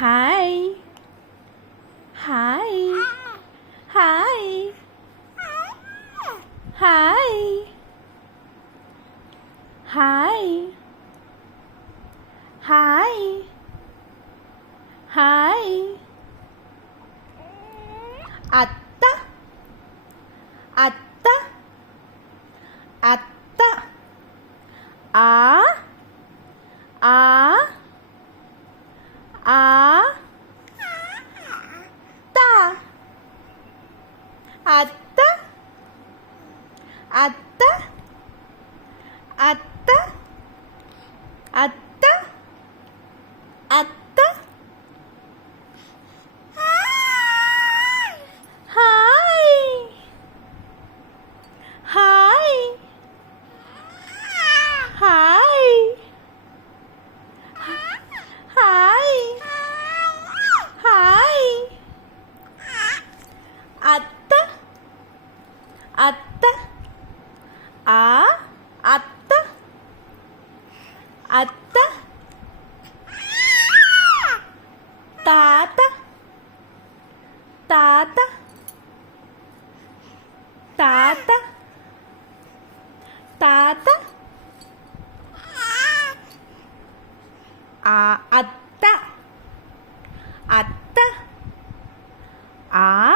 hi hi hi hi hi hi hi అత్త అత్త అత్త ఆ ఆ ఆ త అత్త అత్త అత్త అత్త అత్త hi hi hi hi hi అత్త అత్త ఆ అత్త అత్త తాత తాత తాత తాత ఆ అత్త అత్త ఆ